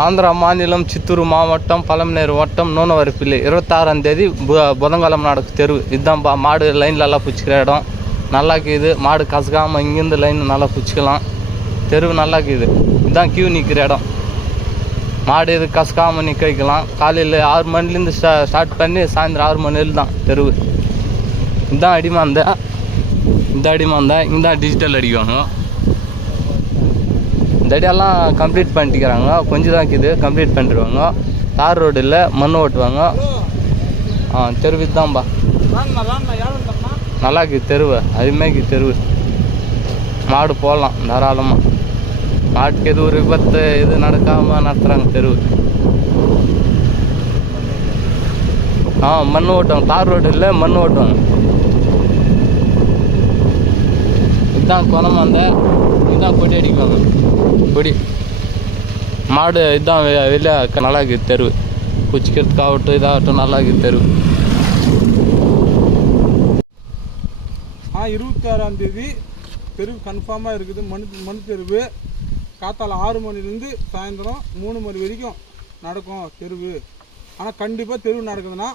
ஆந்திரா மாநிலம் சித்தூர் மாவட்டம் பழமநேரு வட்டம் நூனவரப்பிள்ளை 26ஆம் தேதி புதன்கிழமை நடக்கும் தெருவு. இதுதான் மாடு லைன்லலாம் பிடிச்சிக்கிற இடம். நல்லா இருக்குது. மாடு கசக்காமல் இங்கேருந்து லைன் நல்லா பிடிச்சிக்கலாம். தெருவு நல்லா இருக்குது. இதுதான் கியூ நிற்கிற இடம். மாடு இது கசக்காமல் நிற்க வைக்கலாம். காலையில் 6 மணிலேருந்து ஸ்டார்ட் பண்ணி சாயந்தரம் 6 மணிலேருந்து தான் தெருவு. இதுதான் அடிமாந்த. இந்த அடிமாந்த இங்கே தான் டிஜிட்டல் அடிக்குவாங்க. இந்த அடியெல்லாம் கம்ப்ளீட் பண்ணிட்டுக்கிறாங்க. கொஞ்சம் தான் இருக்குது, கம்ப்ளீட் பண்ணிடுவாங்க. தார் ரோடு இல்லை, மண் ஓட்டுவாங்க. தெருவு தான்ப்பா. நல்லா இருக்குது தெருவு. அருமையாக தெருவு. மாடு போடலாம் தாராளமாக. மாட்டுக்கு எது ஒரு விபத்து இது நடக்காமல் நடத்துகிறாங்க தெருவு. மண் ஓட்டுவாங்க. தார் ரோடு இல்லை, மண் ஓட்டுவாங்க. இதுதான் குணமாந்த. இதுதான் கொடி அடிக்குவாங்க. கொடி மாடு இதுதான் வெளியே நல்லா இருக்குது தெருவு. குச்சிக்கிறதுக்காகட்டும் இதாகட்டும் நல்லா இருக்குது தெருவு. 26ஆம் தேதி தெருவு கன்ஃபார்மாக இருக்குது. மண் தெருவு. காத்தால 6 மணிலேருந்து சாயந்தரம் 3 மணி வரைக்கும் நடக்கும் தெருவு. ஆனால் கண்டிப்பாக தெருவு நடக்குதுன்னா